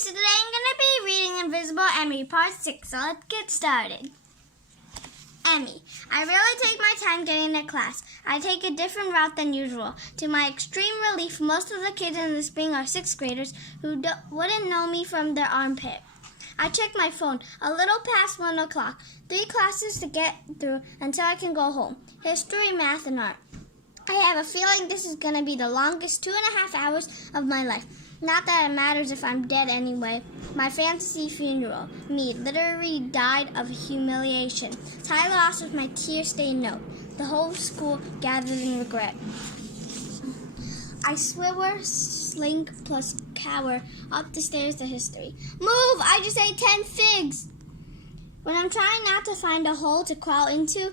guys, today I'm going to be reading Invisible Emmie Part 6, so let's get started. Emmie. I really take my time getting to class. I take a different route than usual. To my extreme relief, most of the kids in the spring are 6th graders who wouldn't know me from their armpit. I check my phone. A little past 1 o'clock. 3 classes to get through until I can go home. History, math, and art. I have a feeling this is going to be the longest 2.5 hours of my life. Not that it matters if I'm dead anyway. My fantasy funeral. Me literally died of humiliation. Tyler lost with my tear-stained note. The whole school gathered in regret. I swivel, slink, plus cower up the stairs to history. Move! I just ate 10 figs! When I'm trying not to find a hole to crawl into,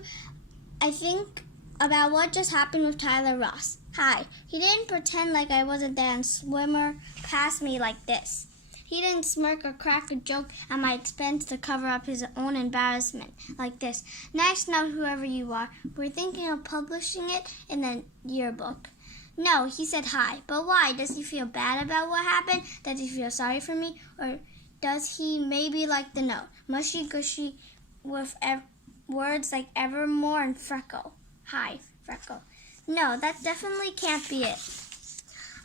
I think about what just happened with Tyler Ross. Hi. He didn't pretend like I wasn't there and swimmer past me like this. He didn't smirk or crack a joke at my expense to cover up his own embarrassment like this. Nice note, whoever you are. We're thinking of publishing it in the yearbook. No, he said hi. But why? Does he feel bad about what happened? Does he feel sorry for me? Or does he maybe like the note? Mushy-gushy with words like evermore and freckle. Hi, freckle. No, that definitely can't be it.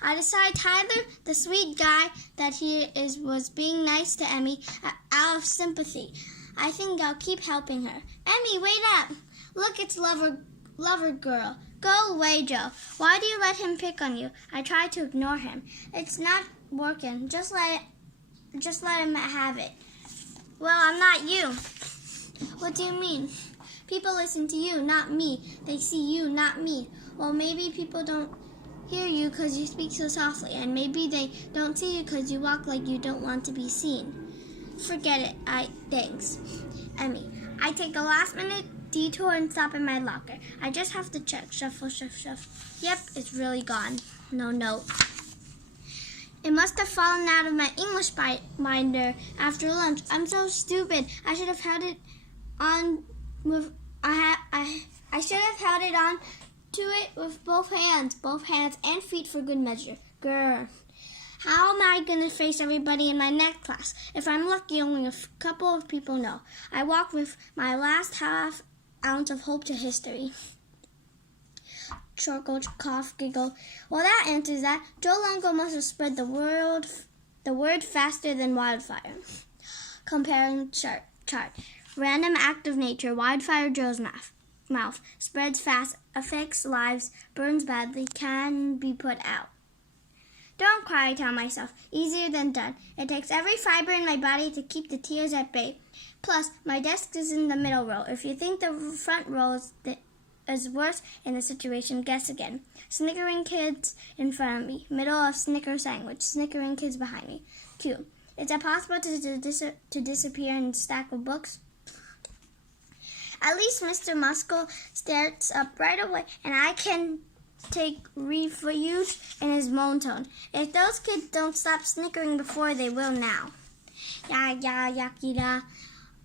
I decide Tyler, the sweet guy that he is, was being nice to Emmie out of sympathy. I think I'll keep helping her. Emmie, wait up. Look, it's lover girl. Go away, Joe. Why do you let him pick on you? I try to ignore him. It's not working. Just let him have it. Well, I'm not you. What do you mean? People listen to you, not me. They see you, not me. Well, maybe people don't hear you because you speak so softly, and maybe they don't see you because you walk like you don't want to be seen. Forget it. Thanks. Emmie. I take a last-minute detour and stop in my locker. I just have to check. Shuffle, shuffle. Yep, it's really gone. No note. It must have fallen out of my English binder after lunch. I'm so stupid. I should have held it on with I should have held it on to it with both hands and feet for good measure. Grr. How am I going to face everybody in my next class? If I'm lucky, only a couple of people know. I walk with my last half ounce of hope to history. Chortle, cough, giggle. Well, that answers that. Joe Longo must have spread the word faster than wildfire. Comparing chart. Random act of nature. Wildfire Joe's mouth. Spreads fast, affects lives, burns badly, can be put out. Don't cry, I tell myself. Easier than done. It takes every fiber in my body to keep the tears at bay. Plus, my desk is in the middle row. If you think the front row is worse in the situation, guess again. Snickering kids in front of me. Middle of Snicker sandwich. Snickering kids behind me. Q. Is it possible to disappear in a stack of books? At least Mr. Muskell starts up right away, and I can take refuge in his moan tone. If those kids don't stop snickering before, they will now. Yakida.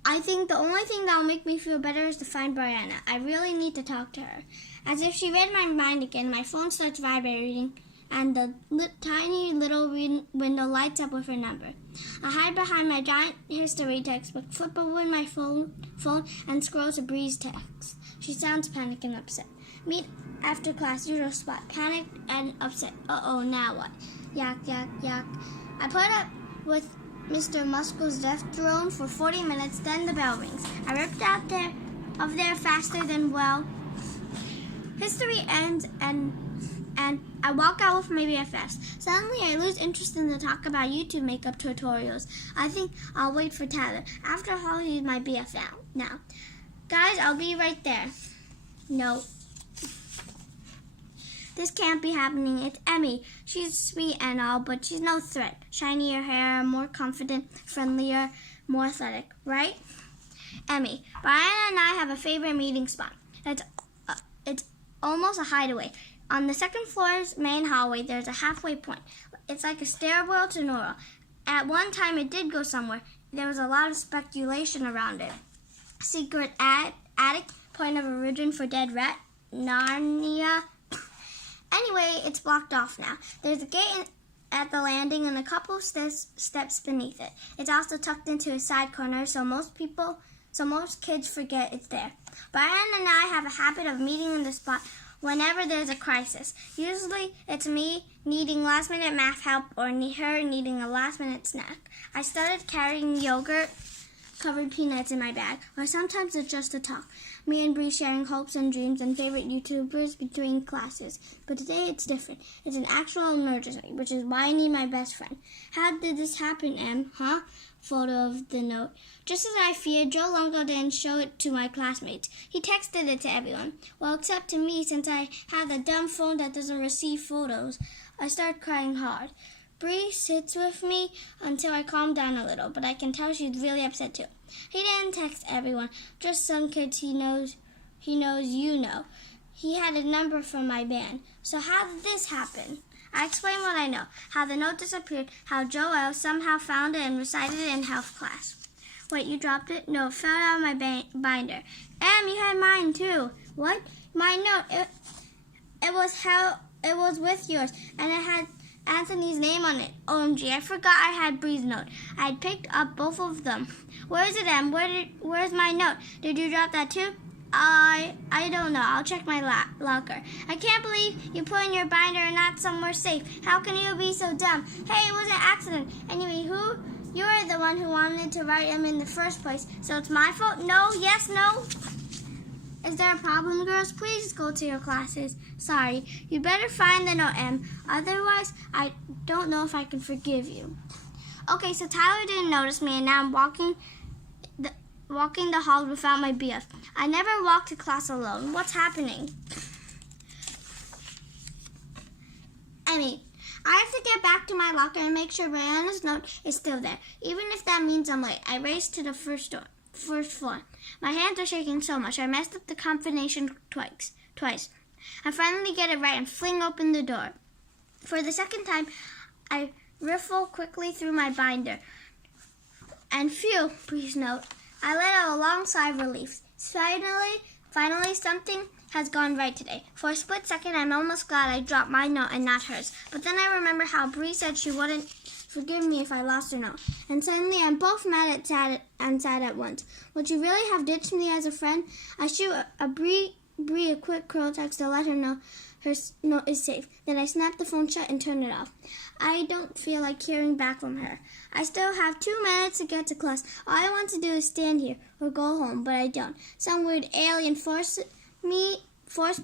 I think the only thing that will make me feel better is to find Brianna. I really need to talk to her. As if she read my mind again, my phone starts vibrating, and the tiny little window lights up with her number. I hide behind my giant history textbook, flip open my phone, and scroll to Bree's text. She sounds panicked and upset. Meet after class, usual spot. Panicked and upset. Uh-oh, now what? Yak, yak, yak. I put up with Mr. Muskell's death drone for 40 minutes, then the bell rings. I ripped out of there faster than well. History ends, and I walk out with my BFFs. Suddenly, I lose interest in the talk about YouTube makeup tutorials. I think I'll wait for Tyler. After all, he's my BFF now. Guys, I'll be right there. No. This can't be happening. It's Emmie. She's sweet and all, but she's no threat. Shinier hair, more confident, friendlier, more athletic, right? Emmie. Brian and I have a favorite meeting spot. It's almost a hideaway. On the second floor's main hallway, there's a halfway point. It's like a stairwell to Nora. At one time, it did go somewhere. There was a lot of speculation around it. Secret attic, point of origin for dead rat, Narnia. Anyway, it's blocked off now. There's a gate at the landing and a couple steps beneath it. It's also tucked into a side corner, so most kids forget it's there. Brian and I have a habit of meeting in the spot whenever there's a crisis. Usually it's me needing last-minute math help or her needing a last-minute snack. I started carrying yogurt-covered peanuts in my bag, or sometimes it's just a talk. Me and Bree sharing hopes and dreams and favorite YouTubers between classes. But today it's different. It's an actual emergency, which is why I need my best friend. How did this happen, Em? Huh? Photo of the note. Just as I feared, Joe Longo didn't show it to my classmates. He texted it to everyone. Well, except to me, since I have the dumb phone that doesn't receive photos. I start crying hard. Bree sits with me until I calm down a little, but I can tell she's really upset too. He didn't text everyone, just some kids he knows you know. He had a number from my band. So how did this happen? I explained what I know, how the note disappeared, how Joel somehow found it and recited it in health class. Wait, you dropped it? No, it fell out of my binder. You had mine too. What? My note. It was with yours, and it had Anthony's name on it. OMG, I forgot I had Bree's note. I had picked up both of them. Where is it, Em? Where's my note? Did you drop that too? I don't know. I'll check my locker. I can't believe you put in your binder and not somewhere safe. How can you be so dumb? Hey, it was an accident. Anyway, you were the one who wanted to write them in the first place, so it's my fault? No, yes, no? Is there a problem, girls? Please go to your classes. Sorry. You better find the note, Em. Otherwise, I don't know if I can forgive you. Okay, so Tyler didn't notice me, and now I'm walking the halls without my BF. I never walk to class alone. What's happening? Emmie, I have to get back to my locker and make sure Brianna's note is still there, even if that means I'm late. I race to the first floor. My hands are shaking so much, I messed up the combination twice. I finally get it right and fling open the door. For the second time, I riffle quickly through my binder. And phew, Bree's note. I let out a long sigh of relief. Finally, something has gone right today. For a split second, I'm almost glad I dropped my note and not hers. But then I remember how Bree said she wouldn't forgive me if I lost her note. And suddenly, I'm both mad and sad at once. Would you really have ditched me as a friend? I shoot Bree a quick curl text to let her know her note is safe. Then I snap the phone shut and turn it off. I don't feel like hearing back from her. I still have 2 minutes to get to class. All I want to do is stand here or go home, but I don't. Some weird alien force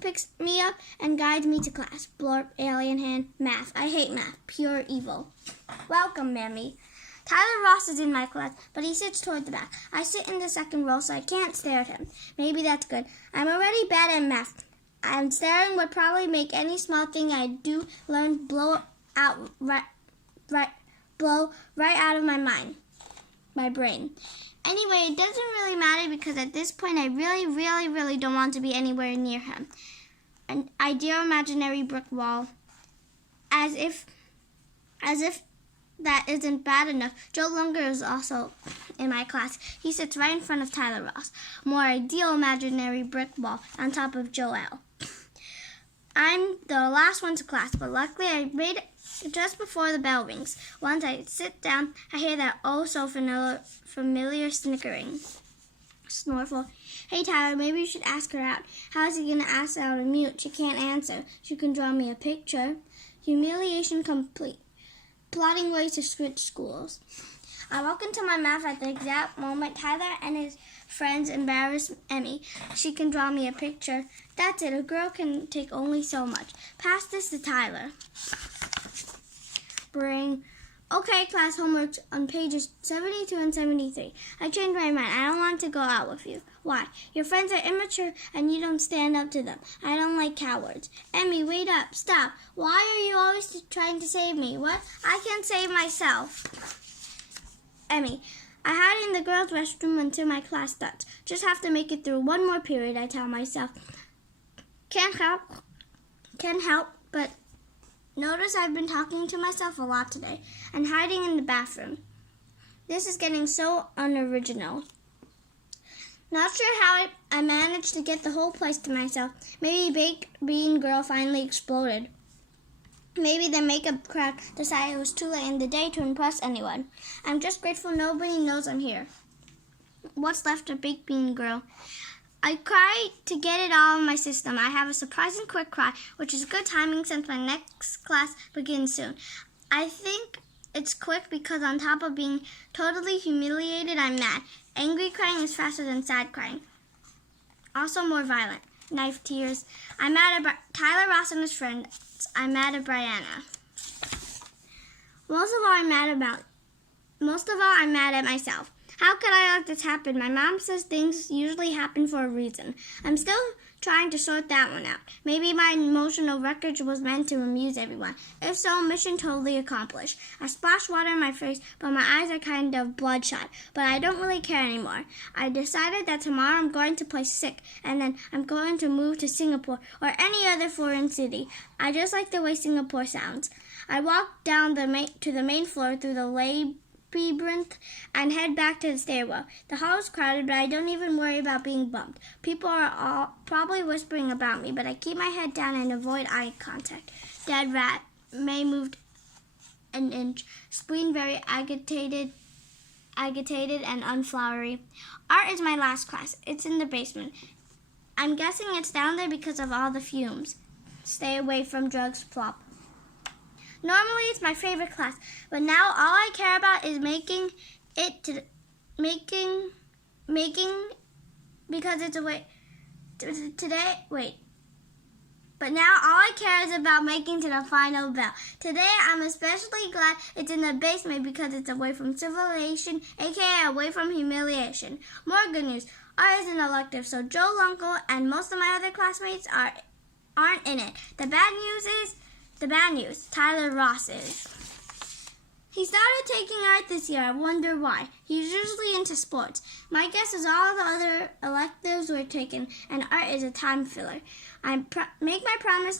picks me up and guides me to class. Blurp, alien hand, math. I hate math. Pure evil. Welcome, Mammy. Tyler Ross is in my class, but he sits toward the back. I sit in the second row, so I can't stare at him. Maybe that's good. I'm already bad at math. And staring would probably make any small thing I do learn blow right out of my brain. Anyway, it doesn't really matter because at this point I really don't want to be anywhere near him. An ideal imaginary brick wall. As if that isn't bad enough, Joe Lunger is also in my class. He sits right in front of Tyler Ross. More ideal imaginary brick wall on top of Joel. I'm the last one to class, but luckily I made it just before the bell rings. Once I sit down, I hear that oh so familiar snickering. Snorkel. Hey Tyler, maybe you should ask her out. How is he going to ask out a mute? She can't answer. She can draw me a picture. Humiliation complete. Plotting ways to switch schools. I walk into my math at the exact moment Tyler and his friends embarrass Emmie. She can draw me a picture. That's it. A girl can take only so much. Pass this to Tyler. Bring. Okay, class homework on pages 72 and 73. I changed my mind. I don't want to go out with you. Why? Your friends are immature and you don't stand up to them. I don't like cowards. Emmie, wait up. Stop. Why are you always trying to save me? What? I can save myself. Emmie, I hide in the girls' restroom until my class starts. Just have to make it through one more period, I tell myself. Can't help, but notice I've been talking to myself a lot today and hiding in the bathroom. This is getting so unoriginal. Not sure how I managed to get the whole place to myself. Maybe Baked Bean Girl finally exploded. Maybe the makeup crowd decided it was too late in the day to impress anyone. I'm just grateful nobody knows I'm here. What's left of baked bean girl? I cry to get it all in my system. I have a surprising quick cry, which is good timing since my next class begins soon. I think it's quick because on top of being totally humiliated, I'm mad. Angry crying is faster than sad crying. Also more violent. Knife tears. I'm mad at Tyler Ross and his friends. I'm mad at Brianna. Most of all, I'm mad at myself. How could I let this happen? My mom says things usually happen for a reason. I'm still trying to sort that one out. Maybe my emotional wreckage was meant to amuse everyone. If so, mission totally accomplished. I splashed water in my face, but my eyes are kind of bloodshot. But I don't really care anymore. I decided that tomorrow I'm going to play sick, and then I'm going to move to Singapore or any other foreign city. I just like the way Singapore sounds. I walked down to the main floor through the labyrinth and head back to the stairwell. The hall is crowded, but I don't even worry about being bumped. People are all probably whispering about me, but I keep my head down and avoid eye contact. Dead rat. May moved an inch. Spleen very agitated and unflowery. Art is my last class. It's in the basement. I'm guessing it's down there because of all the fumes. Stay away from drugs, plop. Normally it's my favorite class, but now all I care about is making because it's a way today. Wait. But now all I care is about making to the final bell. Today I'm especially glad it's in the basement because it's away from civilization, aka away from humiliation. More good news. Art is an elective, so Joe Lunkel and most of my other classmates aren't in it. The bad news, Tyler Ross is. He started taking art this year. I wonder why. He's usually into sports. My guess is all the other electives were taken, and art is a time filler. I make a promise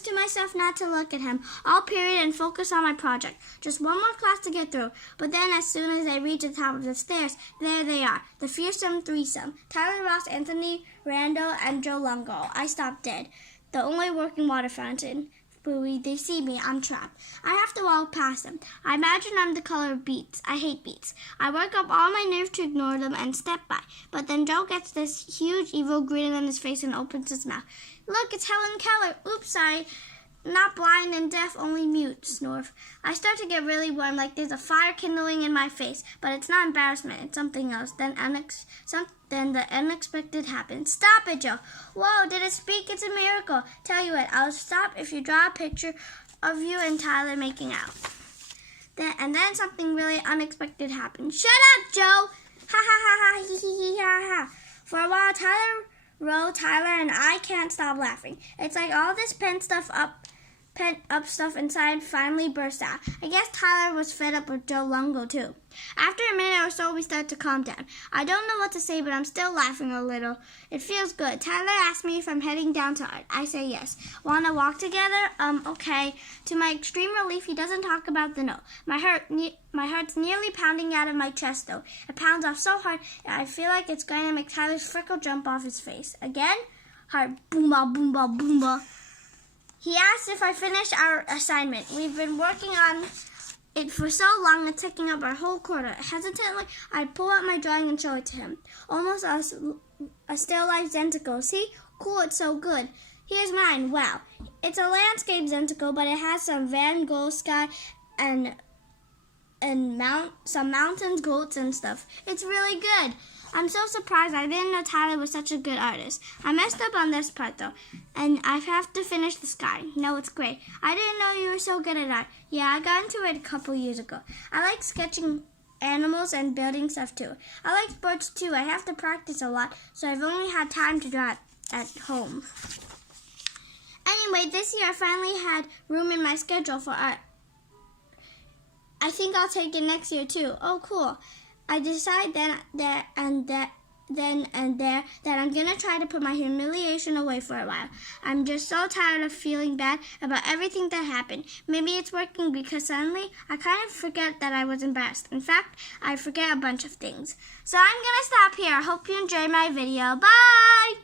to myself not to look at him, all period, and focus on my project. Just one more class to get through. But then as soon as I reach the top of the stairs, there they are, the fearsome threesome. Tyler Ross, Anthony Randall, and Joe Lungo. I stop dead. The only working water fountain. Booey, they see me. I'm trapped. I have to walk past them. I imagine I'm the color of beets. I hate beets. I work up all my nerve to ignore them and step by. But then Joe gets this huge evil grin on his face and opens his mouth. Look, it's Helen Keller. Oops, sorry. Not blind and deaf, only mute, Snorf. I start to get really warm, like there's a fire kindling in my face. But it's not embarrassment. It's something else. Then the unexpected happens. Stop it, Joe. Whoa, did it speak? It's a miracle. Tell you what, I'll stop if you draw a picture of you and Tyler making out. Then something really unexpected happened. Shut up, Joe! Ha ha ha ha, hee hee hee ha ha. For a while, Tyler and I can't stop laughing. It's like all this pent up stuff inside finally burst out. I guess Tyler was fed up with Joe Lungo too. After a minute or so, we start to calm down. I don't know what to say, but I'm still laughing a little. It feels good. Tyler asked me if I'm heading down to art. I say yes. Want to walk together? Okay. To my extreme relief, he doesn't talk about the no. My heart's nearly pounding out of my chest, though. It pounds off so hard that I feel like it's going to make Tyler's freckle jump off his face. Again? Heart boomba, boomba, boomba. He asked if I finished our assignment. We've been working on it for so long, it's taking up our whole quarter. Hesitantly, I pull out my drawing and show it to him. Almost a still life Zentico. See? Cool, it's so good. Here's mine. Wow. It's a landscape Zentico, but it has some Van Gogh sky and some mountains, goats, and stuff. It's really good. I'm so surprised. I didn't know Tyler was such a good artist. I messed up on this part, though, and I have to finish the sky. No, it's great. I didn't know you were so good at art. Yeah, I got into it a couple years ago. I like sketching animals and building stuff, too. I like sports, too. I have to practice a lot, so I've only had time to draw at home. Anyway, this year I finally had room in my schedule for art. I think I'll take it next year, too. Oh, cool. I decide then and there that I'm going to try to put my humiliation away for a while. I'm just so tired of feeling bad about everything that happened. Maybe it's working because suddenly I kind of forget that I was embarrassed. In fact, I forget a bunch of things. So I'm going to stop here. I hope you enjoyed my video. Bye!